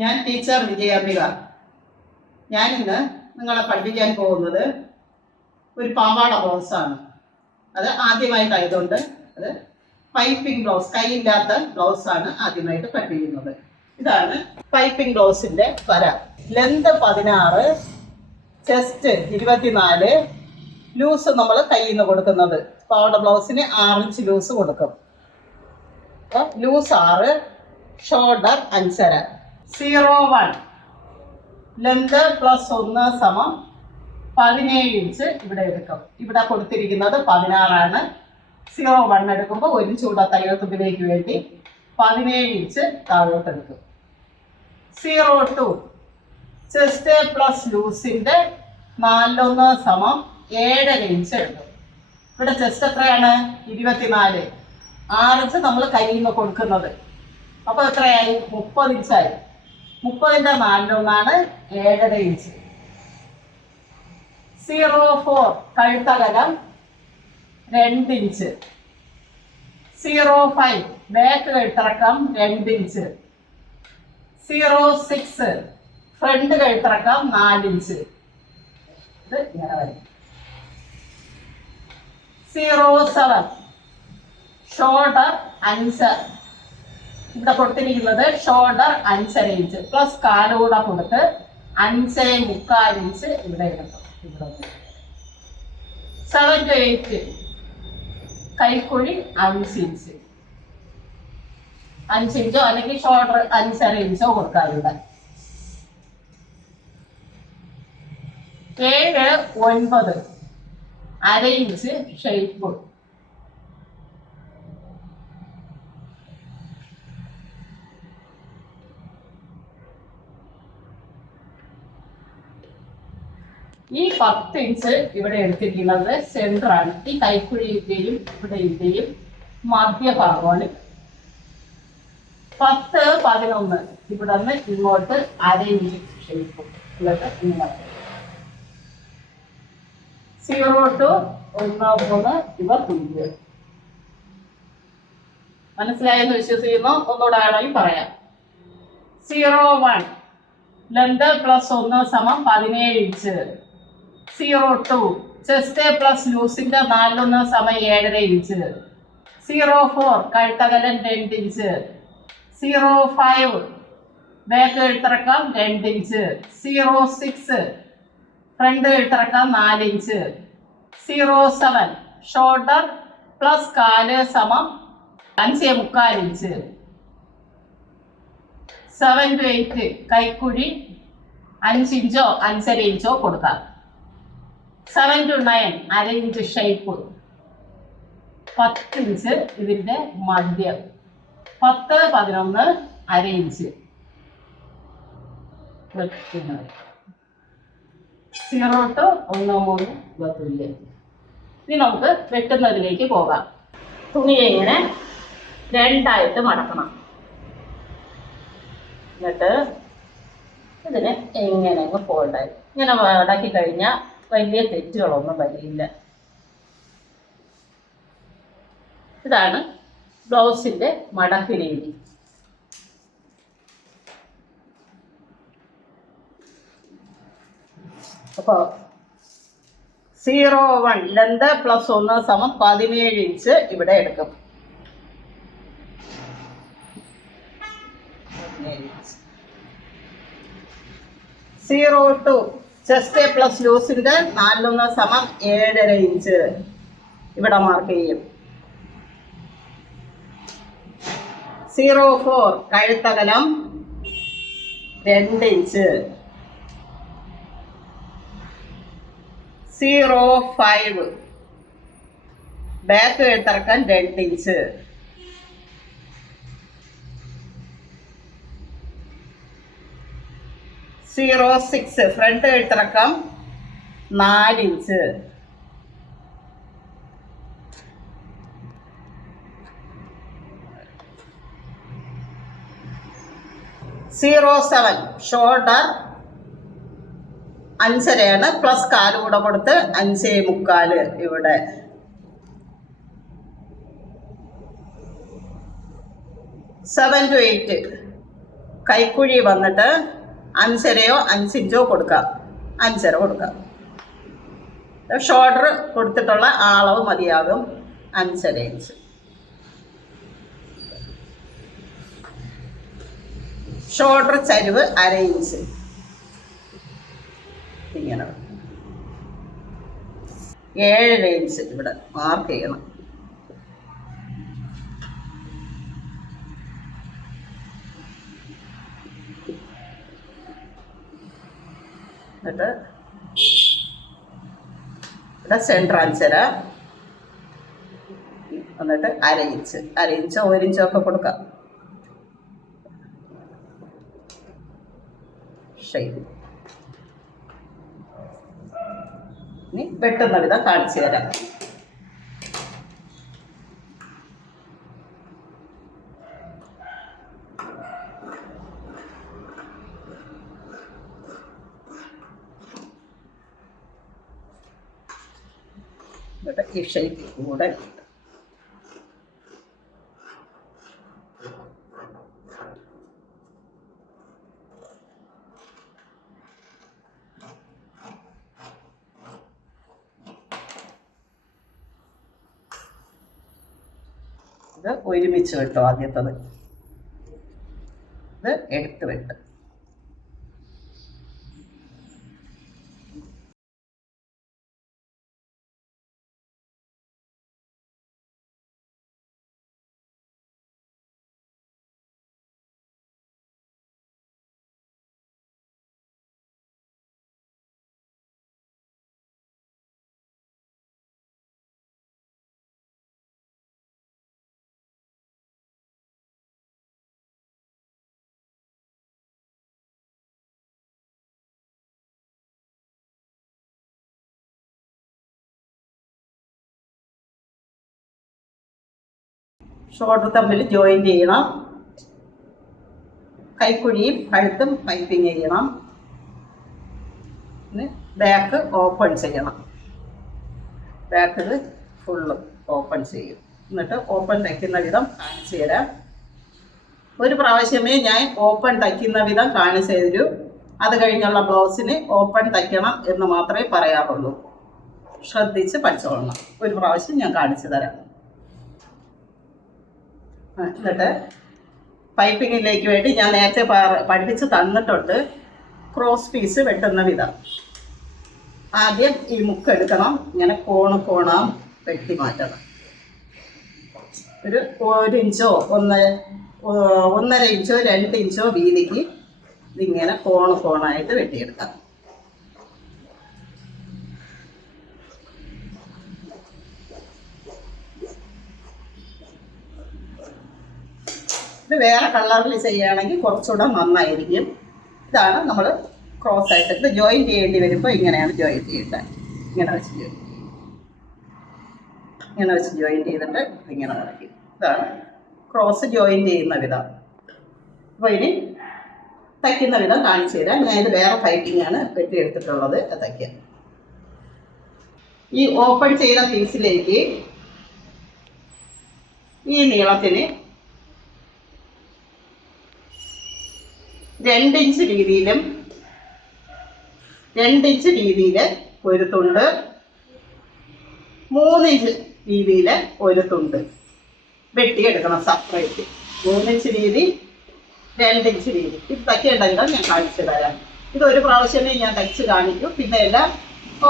ഞാൻ ടീച്ചർ വിജയാംബിക. ഞാനിന്ന് നിങ്ങളെ പഠിപ്പിക്കാൻ പോകുന്നത് ഒരു പാവാട ബ്ലൗസാണ്. അത് ആദ്യമായിട്ടായതുകൊണ്ട് അത് പൈപ്പിംഗ് ബ്ലൗസ്, കൈയില്ലാത്ത ബ്ലൗസാണ് ആദ്യമായിട്ട് പഠിപ്പിക്കുന്നത്. ഇതാണ് പൈപ്പിംഗ് ബ്ലൗസിൻ്റെ വര. ലെന്ത് 16, ചെസ്റ്റ് 24, ലൂസ് നമ്മൾ കയ്യിൽ നിന്ന് കൊടുക്കുന്നത്. പാവാട ബ്ലൗസിന് 6 ഇഞ്ച് ലൂസ് കൊടുക്കും. Loose 6, shoulder 5.5. 01 ലെന്ത് +1 സമം 17 ഇഞ്ച് ഇവിടെ എടുക്കും. ഇവിടെ കൊടുത്തിരിക്കുന്നത് 16ആണ്. 01 എടുക്കുമ്പോൾ 1 ഇഞ്ച് കൂടെ തയ്യൽ തുമ്പിലേക്ക് വേണ്ടി 17 ഇഞ്ച് താഴോട്ട് എടുക്കും. 02 ചെസ്റ്റ് പ്ലസ് ലൂസിൻ്റെ 4.1 സമം 7.5 ഇഞ്ച് എടുക്കും. ഇവിടെ ചെസ്റ്റ് എത്രയാണ്? 24. 6 ഇഞ്ച് നമ്മൾ കയ്യിൽ നിന്ന് കൊടുക്കുന്നത്. അപ്പോൾ എത്രയായി? 30 ഇഞ്ചായി. 30ൻ്റെ 4.1 7.5 ഇഞ്ച്. 04 കഴുത്തകലം 2 ഇഞ്ച്. 05 ബാക്ക് കഴുത്തിറക്കം 2 ഇഞ്ച്. 06 ഫ്രണ്ട് കഴുത്തിറക്കം 4 ഇഞ്ച്. ഇത് ഇങ്ങനെ വരും. 07 ഷോൾഡർ 5. ഇവിടെ കൊടുത്തിരിക്കുന്നത് ഷോൾഡർ 5.5 ഇഞ്ച് പ്ലസ് കാലുകൂടെ കൊടുത്ത് 5.25 ഇഞ്ച് ഇവിടെ എടുക്കും. ഇവിടെ 7 to 8 കൈക്കുഴി 5 ഇഞ്ച്. 5 ഇഞ്ചോ അല്ലെങ്കിൽ ഷോൾഡർ 5.5 ഇഞ്ചോ കൊടുക്കാറുണ്ട്. 7, 9 1/2 ഇഞ്ച് ഷേപ്പ്. 10 ഇഞ്ച് ഇവിടെ എടുത്തിരിക്കുന്നത് സെൻറ്ററാണ്. ഈ കൈക്കുഴിയുടെയും ഇവിടെയുടെയും മധ്യഭാഗമാണ്. 10, 11 ഇവിടെ നിന്ന് ഇങ്ങോട്ട് 1/2 ഇഞ്ച് ഷേപ്പ്. 0 to 1 ഇവ തുല്യം. മനസ്സിലായെന്ന് വിശ്വസിക്കുന്നു. ഒന്നുകൂടെ ആണെങ്കിൽ പറയാം. 01 ലെന്ത് +1 സമം 17 ഇഞ്ച്. 02 ചെസ്റ്റ് പ്ലസ് ലൂസിൻ്റെ 4.1 സമം 7.5 ഇഞ്ച്. 04 കഴുത്തകലം 2 ഇഞ്ച്. 05 ബാക്ക് കഴുത്തിറക്കം 2 ഇഞ്ച്. 06 ഫ്രണ്ട് കഴുത്തിറക്കം 4 ഇഞ്ച്. 07 ഷോൾഡർ പ്ലസ് കാല് സമം 5.25 ഇഞ്ച്. 7 to 8 കൈക്കുഴി 5 ഇഞ്ചോ 5.5 ഇഞ്ചോ കൊടുക്കാം. 7 to 9 1/2 ഇഞ്ച് ഷേപ്പ്. 10 ഇഞ്ച് ഇതിൻ്റെ മധ്യം. 10, 11 1/2 ഇഞ്ച്. 0 to 1 3 തുല്യം. ഇനി നമുക്ക് വെട്ടുന്നതിലേക്ക് പോകാം. തുണിയെ ഇങ്ങനെ 2ആയിട്ട് മടക്കണം. എന്നിട്ട് ഇതിനെ എങ്ങനെ അങ്ങ് ഫോൾഡായി ഇങ്ങനെ മടക്കി കഴിഞ്ഞാൽ വലിയ തെറ്റുകളൊന്നും വരില്ല. ഇതാണ് ബ്ലൗസിൻ്റെ മടക്ക് രീതി. അപ്പോൾ 01 ലെന്ത് +1 സമം 17 ഇഞ്ച് ഇവിടെ എടുക്കും. 02 ചെസ്റ്റ് പ്ലസ് ലൂസിൻ്റെ 4.1 സമം 7.5 ഇഞ്ച് ഇവിടെ മാർക്ക് ചെയ്യും. 04 കഴുത്തകലം 2 ഇഞ്ച്. 05 ബാക്ക് കഴുത്തിറക്കാൻ 2 ഇഞ്ച്. 06 ഫ്രണ്ട് കഴുത്തിറക്കം 4 ഇഞ്ച്. 07 ഷോൾഡർ 5.5 പ്ലസ് കാല് കൂടെ കൊടുത്ത് 5.25 ഇവിടെ. 7 to 8 കൈക്കുഴി വന്നിട്ട് 5.5 5 ഇഞ്ചോ കൊടുക്കാം. 5.5 കൊടുക്കാം. ഷോൾഡർ കൊടുത്തിട്ടുള്ള അളവ് മതിയാകും 5.5 ഇഞ്ച്. ഷോൾഡർ ചരിവ് 1/2 ഇഞ്ച്. ഇങ്ങനെ 7 ഇഞ്ച് ഇവിടെ മാർക്ക് ചെയ്യണം. എന്നിട്ട് ഇവിടെ സെൻറ്റർ 5.5, എന്നിട്ട് 1/2 ഇഞ്ച്, 1/2 ഇഞ്ചോ 1 ഇഞ്ചോ ഒക്കെ കൊടുക്കാം. ഷേപ്പ് ഇനി വെട്ടുന്ന വിധം കാണിച്ചു തരാം. ഈ ഷേപ്പ് കൂടെ ഇത് ഒരുമിച്ച് വെട്ടോ. ആദ്യത്തത് ഇത് എടുത്ത് വെട്ട്. ഷോൾഡർ തമ്മിൽ ജോയിൻറ്റ് ചെയ്യണം. കൈക്കുഴിയും കഴുത്തും പൈപ്പിങ് ചെയ്യണം. പിന്നെ ബാക്ക് ഓപ്പൺ ചെയ്യണം. ബാക്കിൽ ഫുള്ള് ഓപ്പൺ ചെയ്യും. എന്നിട്ട് ഓപ്പൺ തയ്ക്കുന്ന വിധം കാണിച്ചു തരാം. ഒരു പ്രാവശ്യമേ ഞാൻ ഓപ്പൺ തയ്ക്കുന്ന വിധം കാണിച്ചു തരൂ. അത് കഴിഞ്ഞുള്ള ബ്ലൗസിന് ഓപ്പൺ തയ്ക്കണം എന്ന് മാത്രമേ പറയാറുള്ളൂ. ശ്രദ്ധിച്ച് പഠിച്ചോളണം. ഒരു പ്രാവശ്യം ഞാൻ കാണിച്ചു തരാം. എന്നിട്ട് പൈപ്പിങ്ങിലേക്ക് വേണ്ടി ഞാൻ നേരത്തെ പഠിപ്പിച്ച് തന്നിട്ടുണ്ട്. ക്രോസ് പീസ് വെട്ടുന്ന വിധം ആദ്യം ഈ മുക്കെടുക്കണം. ഇങ്ങനെ കോണാം വെട്ടി മാറ്റണം. ഒരു 1 ഇഞ്ചോ 1.5 ഇഞ്ചോ 2 ഇഞ്ചോ വീതിക്ക് ഇതിങ്ങനെ കോണായിട്ട് വെട്ടിയെടുക്കാം. ഇത് വേറെ കളറിൽ ചെയ്യുകയാണെങ്കിൽ കുറച്ചുകൂടെ നന്നായിരിക്കും. ഇതാണ് നമ്മൾ ക്രോസ് ആയിട്ട് ഇത് ജോയിൻറ്റ് ചെയ്യേണ്ടി വരുമ്പോൾ ഇങ്ങനെയാണ് ജോയിൻറ്റ് ചെയ്യേണ്ടത്. ഇങ്ങനെ വെച്ച് ജോയിൻറ്റ് ചെയ്തിട്ട് ഇങ്ങനെ മടക്കും. ഇതാണ് ക്രോസ് ജോയിൻറ്റ് ചെയ്യുന്ന വിധം. അപ്പോൾ ഇനി തയ്ക്കുന്ന വിധം കാണിച്ചു തരാം. ഞാനിത് വേറെ പൈപ്പിങ്ങാണ് വെട്ടിയെടുത്തിട്ടുള്ളത്. തയ്ക്കാം. ഈ ഓപ്പൺ ചെയ്ത പീസിലേക്ക് ഈ നീളത്തിന് 2 ഇഞ്ച് വീതിയിലും 2 ഇഞ്ച് വീതിയിൽ ഒരു തുണ്ട്, 3 ഇഞ്ച് വീതിയിൽ ഒരു തുണ്ട് വെട്ടിയെടുക്കണം സെപ്പറേറ്റ്. 3 ഇഞ്ച് വീതി 2 ഇഞ്ച് വീതി. ഇത് തയ്ക്കേണ്ടെങ്കിൽ ഞാൻ കാണിച്ചു തരാം. ഇതൊരു പ്രാവശ്യമേ ഞാൻ തയ്ച്ച് കാണിക്കും. പിന്നെ എല്ലാം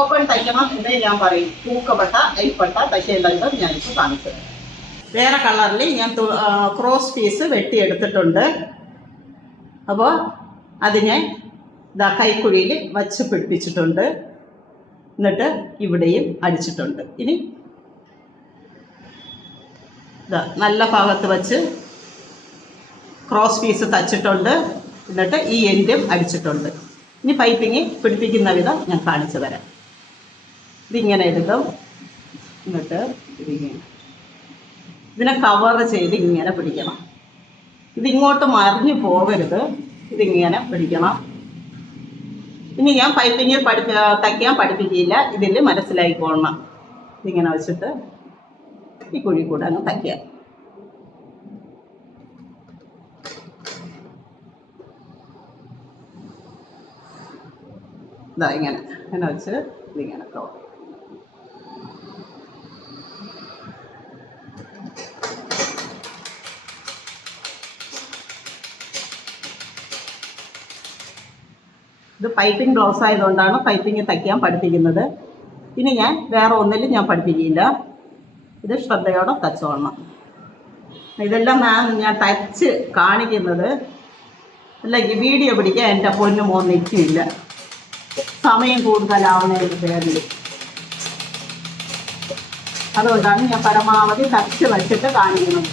ഓപ്പൺ തയ്ക്കണം എന്നേ ഞാൻ പറയും. തൂക്കപ്പെട്ട അരിപ്പട്ട തയ്ക്കേണ്ടെങ്കിൽ ഞാനിപ്പോൾ കാണിച്ചു തരാം. വേറെ കളറിൽ ഞാൻ ക്രോസ് പീസ് വെട്ടിയെടുത്തിട്ടുണ്ട്. അപ്പോൾ അതിനെ കൈക്കുഴിയിൽ വച്ച് പിടിപ്പിച്ചിട്ടുണ്ട്. എന്നിട്ട് ഇവിടെയും അടിച്ചിട്ടുണ്ട്. ഇനി നല്ല ഭാഗത്ത് വച്ച് ക്രോസ് പീസ് തച്ചിട്ടുണ്ട്. എന്നിട്ട് ഈ എൻഡും അടിച്ചിട്ടുണ്ട്. ഇനി പൈപ്പിങ് പിടിപ്പിക്കുന്ന വിധം ഞാൻ കാണിച്ചു തരാം. ഇതിങ്ങനെ എടുക്കും. എന്നിട്ട് ഇതിനെ കവർ ചെയ്ത് ഇങ്ങനെ പിടിക്കണം. ഇതിങ്ങോട്ട് മറിഞ്ഞു പോകരുത്. ഇതിങ്ങനെ പിടിക്കണം. ഇനി ഞാൻ പൈപ്പിങ് തയ്ക്കാൻ പഠിപ്പിക്കില്ല. ഇതിൽ മനസ്സിലായിക്കൊള്ളണം. ഇതിങ്ങനെ വെച്ചിട്ട് ഈ കുഴി കൂടെ അങ്ങ് തയ്ക്കാം. ഇതാ ഇങ്ങനെ ഇങ്ങനെ വെച്ച് ഇതിങ്ങനെ കവർ ചെയ്യും. ഇത് പൈപ്പിംഗ് ബ്ലൗസ് ആയതുകൊണ്ടാണ് പൈപ്പിംഗ് തയ്ക്കാൻ പഠിപ്പിക്കുന്നത്. ഇനി ഞാൻ വേറെ ഒന്നിലും ഞാൻ പഠിപ്പിക്കില്ല. ഇത് ശ്രദ്ധയോടെ തച്ചോളണം. ഇതെല്ലാം ഞാൻ തയ്ച്ച് കാണിക്കുന്നത് അല്ലെങ്കിൽ വീഡിയോ പിടിക്കാൻ എൻ്റെ പൊന്നു മോൻ നിൽക്കില്ല, സമയം കൂടുതലാവുന്നതിൻ്റെ പേരിൽ. അതുകൊണ്ടാണ് ഞാൻ പരമാവധി തയ്ച്ച് വച്ചിട്ട് കാണിക്കുന്നത്.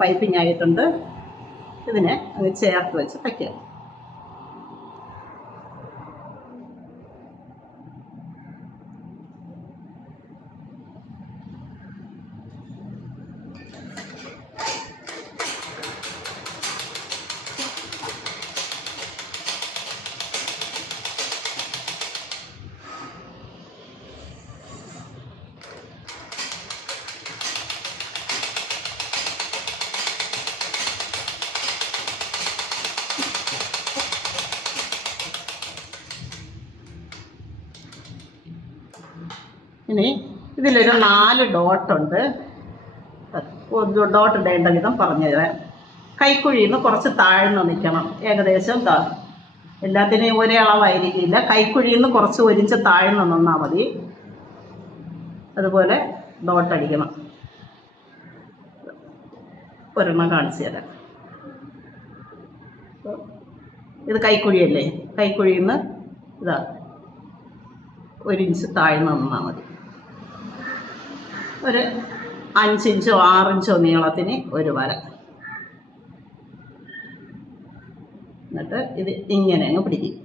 പൈപ്പിംഗ് ആയിട്ടുണ്ട്. ഇതിനെ അങ്ങ് ചേർത്ത് വെച്ച് തയ്ക്കുക. ഇനി ഇതിലൊരു 4 ഡോട്ടുണ്ട്. ഡോട്ട് ഇടേണ്ട വിധം പറഞ്ഞുതരാം. കൈക്കുഴിയിൽ നിന്ന് കുറച്ച് താഴ്ന്ന് നിൽക്കണം. ഏകദേശം എല്ലാത്തിനെയും ഒരേ അളവായിരിക്കില്ല. കൈക്കുഴിയിൽ നിന്ന് കുറച്ച് 1 ഇഞ്ച് താഴ്ന്ന് നിന്നാൽ മതി. അതുപോലെ ഡോട്ട് അടിക്കണം. ഒരെണ്ണം കാണിച്ചു തരാം. ഇത് കൈക്കുഴിയല്ലേ, കൈക്കുഴിയിൽ നിന്ന് ഇതാ 1 ഇഞ്ച് താഴ്ന്ന് നിന്നാൽ മതി. ഒരു 5 ഇഞ്ചോ 6 ഇഞ്ചോ നീളത്തിന് ഒരു വര. എന്നിട്ട് ഇത് ഇങ്ങനെ അങ്ങ് പിടിക്കും.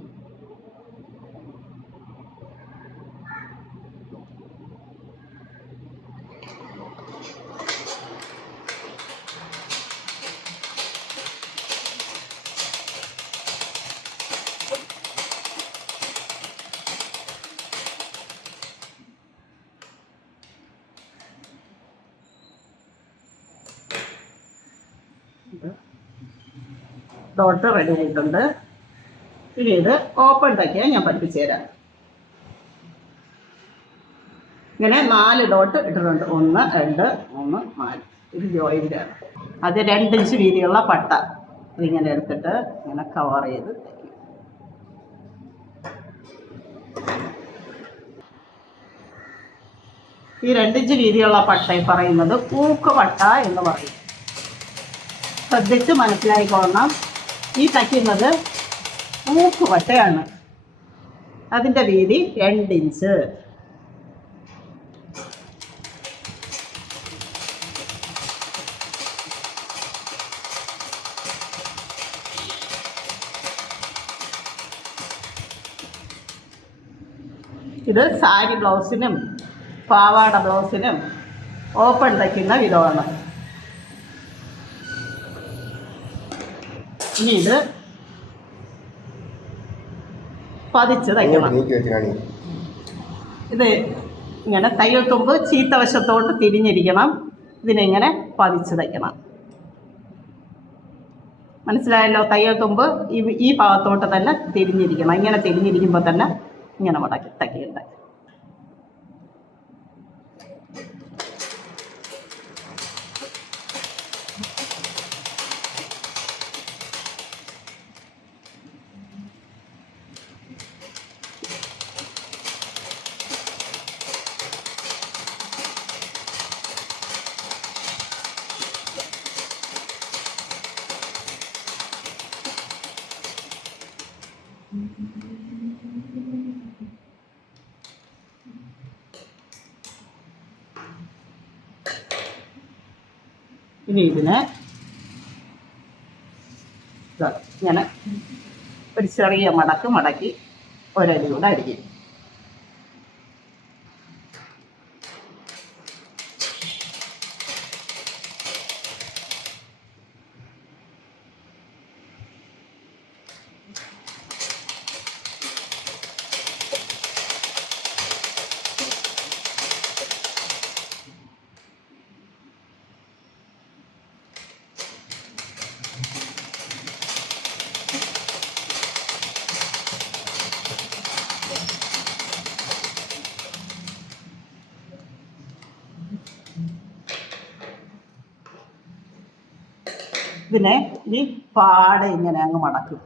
ഡോട്ട് റെഡി ആയിട്ടുണ്ട്. ഇനി ഇത് ഓപ്പൺ തയ്ക്കാൻ ഞാൻ പഠിപ്പിച്ചു തരാം. ഇങ്ങനെ 4 ഡോട്ട് ഇട്ടിട്ടുണ്ട്. 1 2 3 4. ഇത് ജോയിൻ്റാണ്. അത് 2 ഇഞ്ച് വീതിയുള്ള പട്ട ഇതിങ്ങനെ എടുത്തിട്ട് ഇങ്ങനെ കവർ ചെയ്ത് തയ്ക്കും. ഈ 2 ഇഞ്ച് വീതിയുള്ള പട്ടയെ പറയുന്നത് പൂക്ക് പട്ട എന്ന് പറയും. ശ്രദ്ധിച്ച് മനസ്സിലായിക്കൊള്ളണം. ഈ തയ്ക്കുന്നത് പൂക്ക് പട്ടയാണ്. അതിൻ്റെ വീതി 2 ഇഞ്ച്. ഇത് സാരി ബ്ലൗസിനും പാവാട ബ്ലൗസിനും ഓപ്പൺ തയ്ക്കുന്ന വിധമാണ്. ഇനി ഇത് പതിച്ച് തയ്ക്കണം. ഇത് ഇങ്ങനെ തയ്യൽ തുമ്പ് ചീത്ത വശത്തോട്ട് തിരിഞ്ഞിരിക്കണം. ഇതിനെങ്ങനെ പതിച്ച് തയ്ക്കണം. മനസ്സിലായല്ലോ? തയ്യൽ തുമ്പ് ഈ ഭാഗത്തോട്ട് തന്നെ തിരിഞ്ഞിരിക്കണം. ഇങ്ങനെ തിരിഞ്ഞിരിക്കുമ്പോൾ തന്നെ ഇങ്ങനെ മടക്കി തയ്ക്കേണ്ടത്. ഇനി ഇതിനെ ഇങ്ങനെ ഒരു ചെറിയ മടക്കി ഒരടിയൂടെ അടിക്കും. ഇതിനെ ഇനി പാടെ ഇങ്ങനെ അങ്ങ് മടക്കും.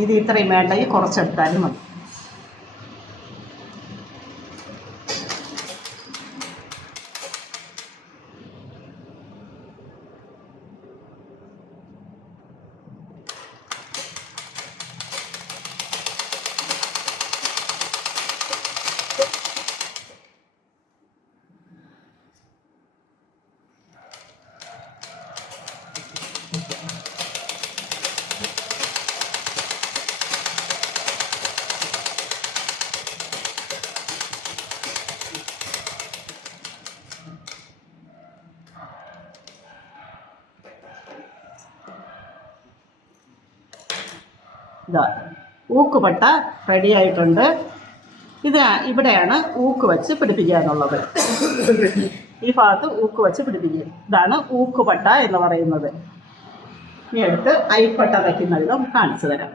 ഇത് ഇത്രയും വേണ്ടെങ്കിൽ കുറച്ചെടുത്താലും മതി. ഇതാ ഊക്കുപട്ട റെഡി ആയിട്ടുണ്ട്. ഇത് ഇവിടെയാണ് ഊക്ക് വെച്ച് പിടിപ്പിക്കാനുള്ളത്. ഈ ഭാഗത്ത് ഊക്ക് വെച്ച് പിടിപ്പിക്കുക. ഇതാണ് ഊക്കുപട്ട എന്ന് പറയുന്നത്. ഇനി എടുത്ത് അരിപ്പട്ട വയ്ക്കുന്ന വിധം കാണിച്ചു തരാം.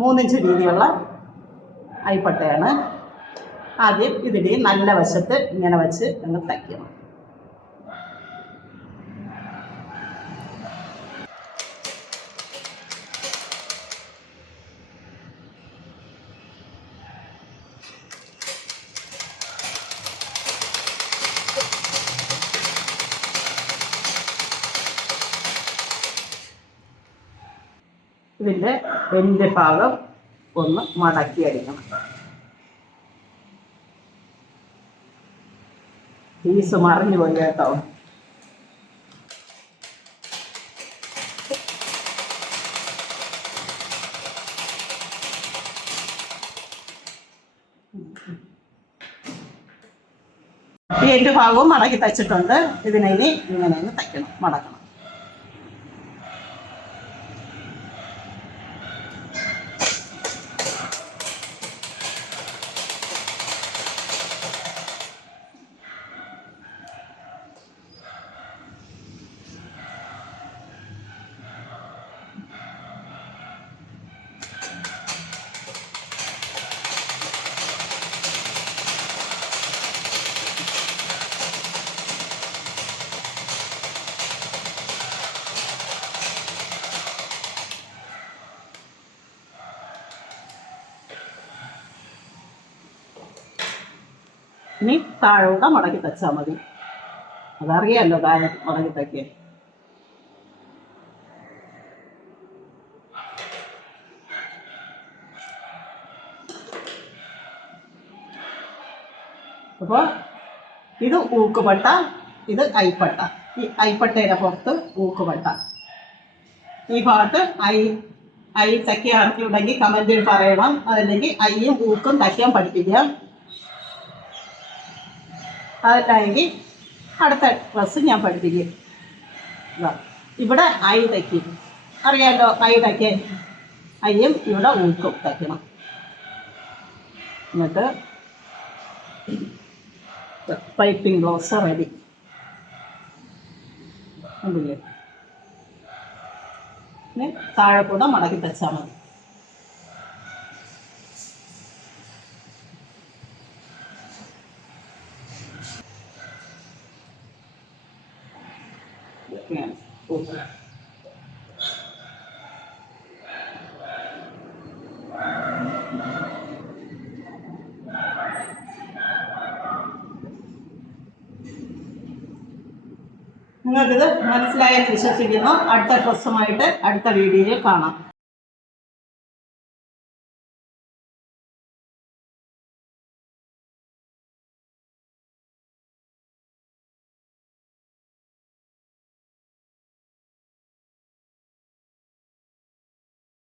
3 ഇഞ്ച് വീതിയുള്ള അരിപ്പട്ടയാണ്. ആദ്യം ഇതിൻ്റെ നല്ല വശത്ത് ഇങ്ങനെ വെച്ച് അങ്ങ് തയ്ക്കണം. ഇതിൻ്റെ എൻ്റെ ഭാഗം ഒന്ന് മടക്കി അടിക്കണം. പീസ് മറിഞ്ഞു പോയി കേട്ടോ. ഈ എൻ്റെ ഭാഗവും മടക്കി തയ്ച്ചിട്ടുണ്ട്. ഇതിനെ ഇനി ഇങ്ങനെ തയ്ക്കണം, മടക്കണം. ഇനി താഴോട്ട് മടക്കി തച്ചാൽ മതി. അതറിയാമല്ലോ താഴെ മടക്കി തയ്ക്കാൻ. അപ്പോൾ ഇത് ഊക്കുപട്ട, ഇത് അരിപ്പട്ട. ഈ അരിപ്പട്ടയുടെ പുറത്ത് ഊക്കുപട്ട. ഈ ഭാഗത്ത് അരി തയ്ക്കാൻ അറിഞ്ഞുണ്ടെങ്കിൽ കമൻറ്റിൽ പറയണം. അതല്ലെങ്കിൽ അരിയും ഊക്കും തയ്ക്കാൻ പഠിപ്പിക്കാം. അതല്ലെങ്കിൽ അടുത്ത ക്ലാസ് ഞാൻ പഠിപ്പിക്കും. ഇവിടെ അരി തയ്ക്കും, അറിയാമല്ലോ. അരി തയ്ക്കാൻ അരിയും ഇവിടെ ഊക്കും തയ്ക്കണം. എന്നിട്ട് പൈപ്പിംഗ് ബ്ലൗസ് റെഡി. ഉണ്ടല്ലേ? പിന്നെ താഴെ കൂടെ മടക്കി തച്ചാൽ മതി. നിങ്ങൾക്കിത് മനസ്സിലായെന്ന് വിശ്വസിക്കുന്നു. അടുത്ത ഡ്രസ്സുമായിട്ട് അടുത്ത വീഡിയോയിൽ കാണാം.